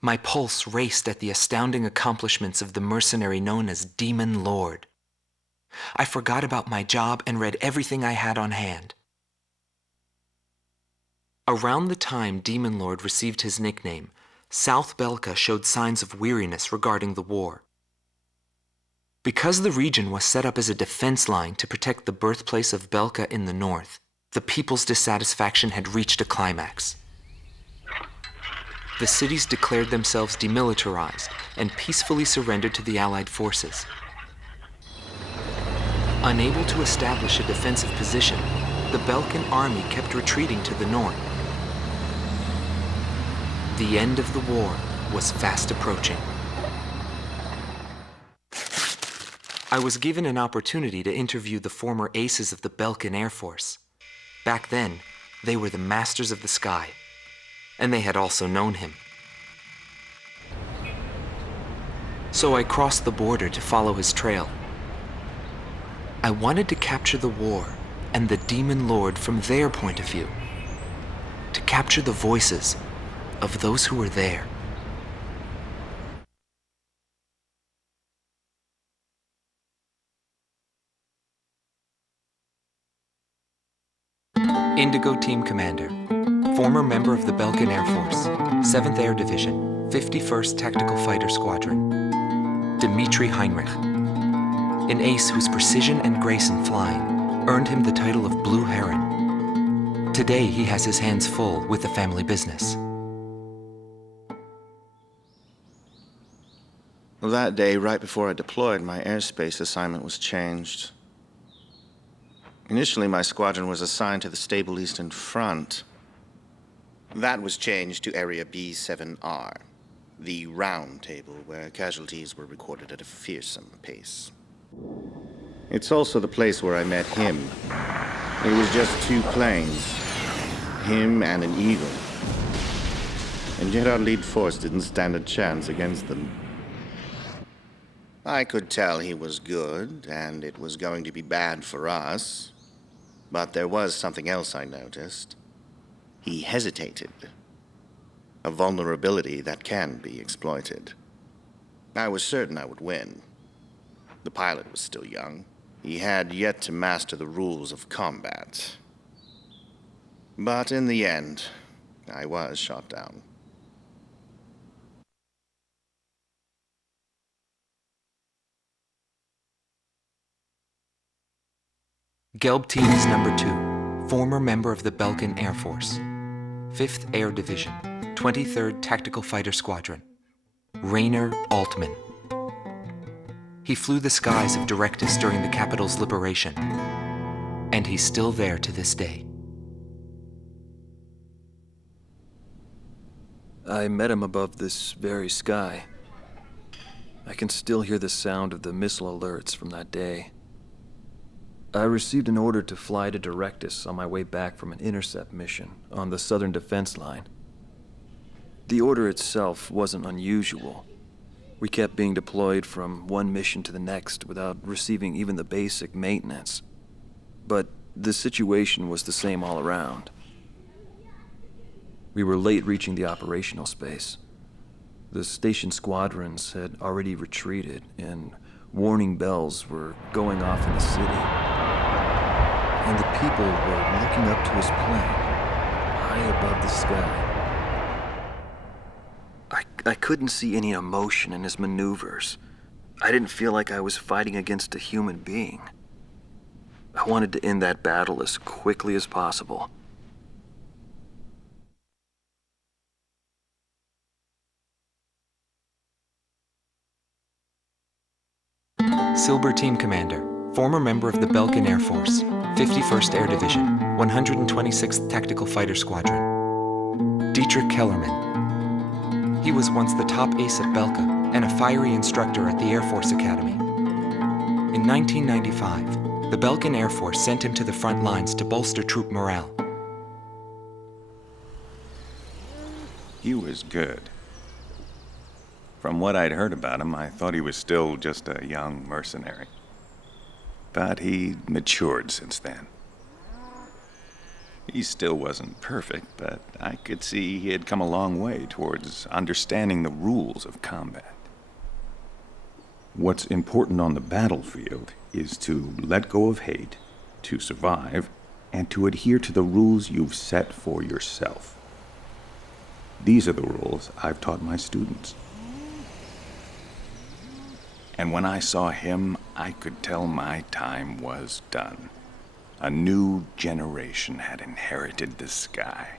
My pulse raced at the astounding accomplishments of the mercenary known as Demon Lord. I forgot about my job and read everything I had on hand. Around the time Demon Lord received his nickname, South Belka showed signs of weariness regarding the war. Because the region was set up as a defense line to protect the birthplace of Belka in the north, the people's dissatisfaction had reached a climax. The cities declared themselves demilitarized and peacefully surrendered to the Allied forces. Unable to establish a defensive position, the Balkan army kept retreating to the north. The end of the war was fast approaching. I was given an opportunity to interview the former aces of the Balkan Air Force. Back then, they were the masters of the sky, and they had also known him. So I crossed the border to follow his trail. I wanted to capture the war and the Demon Lord from their point of view, to capture the voices of those who were there. Indigo Team Commander, former member of the Balkan Air Force, 7th Air Division, 51st Tactical Fighter Squadron, Dmitry Heinrich, an ace whose precision and grace in flying earned him the title of Blue Heron. Today he has his hands full with the family business. Well, that day, right before I deployed, my airspace assignment was changed. Initially, my squadron was assigned to the stable Eastern Front. That was changed to Area B7R, the round table where casualties were recorded at a fearsome pace. It's also the place where I met him. It was just two planes, him and an Eagle. And yet our lead force didn't stand a chance against them. I could tell he was good, and it was going to be bad for us. But there was something else I noticed. He hesitated. A vulnerability that can be exploited. I was certain I would win. The pilot was still young. He had yet to master the rules of combat. But in the end, I was shot down. Gelb Team is number 2, former member of the Balkan Air Force, 5th Air Division, 23rd Tactical Fighter Squadron, Rainer Altman. He flew the skies of Directus during the capital's liberation, and he's still there to this day. I met him above this very sky. I can still hear the sound of the missile alerts from that day. I received an order to fly to Directus on my way back from an intercept mission on the southern defense line. The order itself wasn't unusual. We kept being deployed from one mission to the next without receiving even the basic maintenance. But the situation was the same all around. We were late reaching the operational space. The station squadrons had already retreated, and warning bells were going off in the city. And the people were looking up to his plane, high above the sky. I couldn't see any emotion in his maneuvers. I didn't feel like I was fighting against a human being. I wanted to end that battle as quickly as possible. Silber Team Commander, former member of the Balkan Air Force, 51st Air Division, 126th Tactical Fighter Squadron, Dietrich Kellerman. He was once the top ace at Belka and a fiery instructor at the Air Force Academy. In 1995, the Balkan Air Force sent him to the front lines to bolster troop morale. He was good. From what I'd heard about him, I thought he was still just a young mercenary. But he matured since then. He still wasn't perfect, but I could see he had come a long way towards understanding the rules of combat. What's important on the battlefield is to let go of hate, to survive, and to adhere to the rules you've set for yourself. These are the rules I've taught my students. And when I saw him, I could tell my time was done. A new generation had inherited the sky.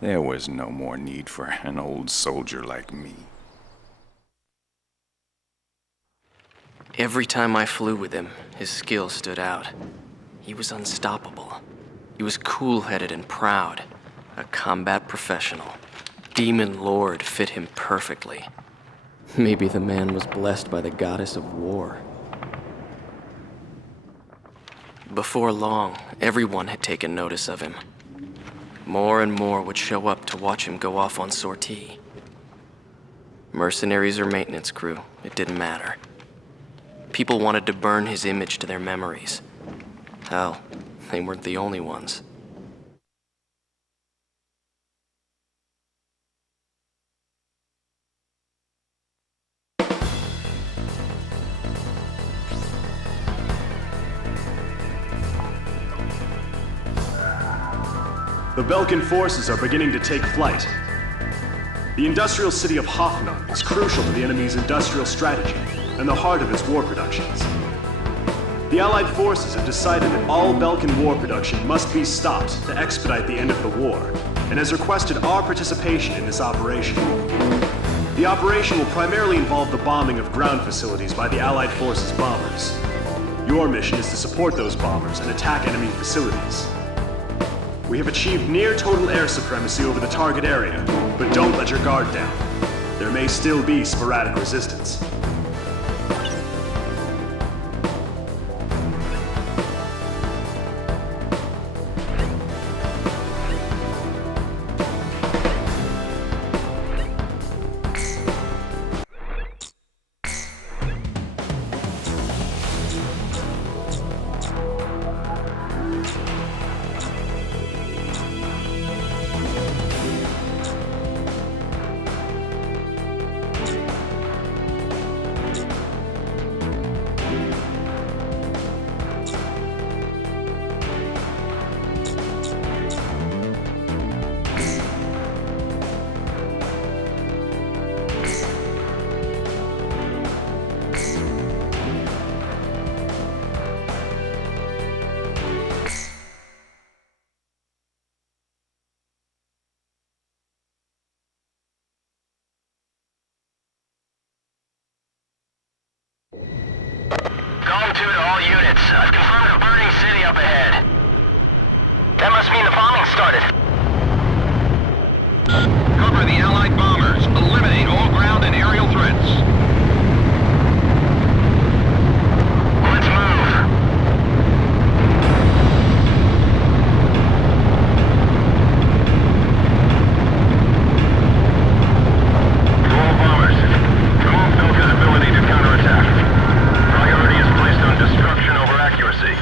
There was no more need for an old soldier like me. Every time I flew with him, his skill stood out. He was unstoppable. He was cool-headed and proud. A combat professional. Demon Lord fit him perfectly. Maybe the man was blessed by the goddess of war. Before long, everyone had taken notice of him. More and more would show up to watch him go off on sortie. Mercenaries or maintenance crew, it didn't matter. People wanted to burn his image to their memories. Hell, they weren't the only ones. The Belkan forces are beginning to take flight. The industrial city of Hoffnung is crucial to the enemy's industrial strategy and the heart of its war productions. The Allied forces have decided that all Belkan war production must be stopped to expedite the end of the war, and has requested our participation in this operation. The operation will primarily involve the bombing of ground facilities by the Allied forces' bombers. Your mission is to support those bombers and attack enemy facilities. We have achieved near total air supremacy over the target area, but don't let your guard down. There may still be sporadic resistance. Dome 2 to all units. I've confirmed a burning city up ahead. That must mean the bombing started. Cover the Allied bombers. Eliminate all ground and aerial threats. Let's move. To all bombers, remove Belka's ability to counterattack. Priority is placed on destruction over accuracy.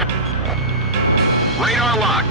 Radar lock.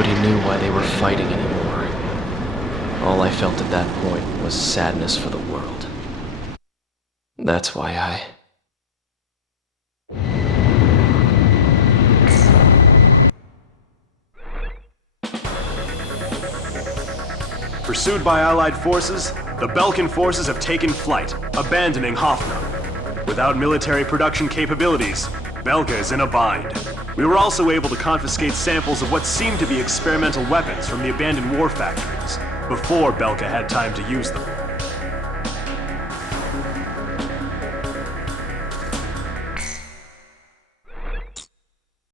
Nobody knew why they were fighting anymore. All I felt at that point was sadness for the world. That's why I... Pursued by Allied forces, the Belkan forces have taken flight, abandoning Hoffnung. Without military production capabilities, Belka is in a bind. We were also able to confiscate samples of what seemed to be experimental weapons from the abandoned war factories, before Belka had time to use them.